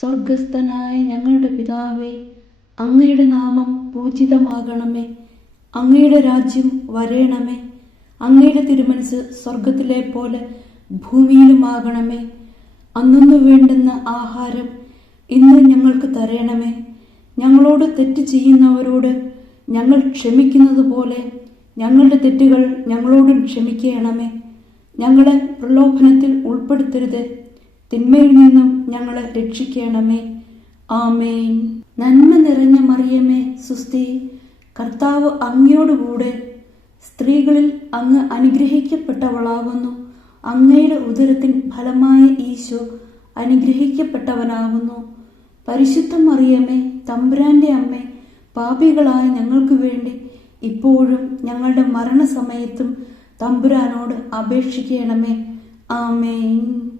സ്വർഗസ്ഥനായ ഞങ്ങളുടെ പിതാവേ, അങ്ങയുടെ നാമം പൂജിതമാകണമേ. അങ്ങയുടെ രാജ്യം വരേണമേ. അങ്ങയുടെ തിരുമനസ് സ്വർഗത്തിലെ പോലെ ഭൂമിയിലുമാകണമേ. അന്നു വേണ്ടുന്ന ആഹാരം ഇന്ന് ഞങ്ങൾക്ക് തരണമേ. ഞങ്ങളോട് തെറ്റ് ചെയ്യുന്നവരോട് ഞങ്ങൾ ക്ഷമിക്കുന്നത് പോലെ ഞങ്ങളുടെ തെറ്റുകൾ ഞങ്ങളോടും ക്ഷമിക്കണമേ. ഞങ്ങളെ പ്രലോഭനത്തിൽ ഉൾപ്പെടുത്തരുത്, തിന്മയിൽ നിന്നും ഞങ്ങളെ രക്ഷിക്കണമേ. ആമേൻ. നന്മ നിറഞ്ഞ മറിയമേ, സുസ്തി, കർത്താവ് അങ്ങയോടുകൂടെ സ്ത്രീകളിൽ അങ്ങ് അനുഗ്രഹിക്കപ്പെട്ടവളാകുന്നു. അങ്ങയുടെ ഉദരത്തിൻ ഫലമായ ഈശോ അനുഗ്രഹിക്കപ്പെട്ടവനാകുന്നു. പരിശുദ്ധ മറിയമേ, തമ്പുരാന്റെ അമ്മേ, പാപികളായ ഞങ്ങൾക്ക് വേണ്ടി ഇപ്പോഴും ഞങ്ങളുടെ മരണസമയത്തും തമ്പുരാനോട് അപേക്ഷിക്കണമേ. ആമേൻ.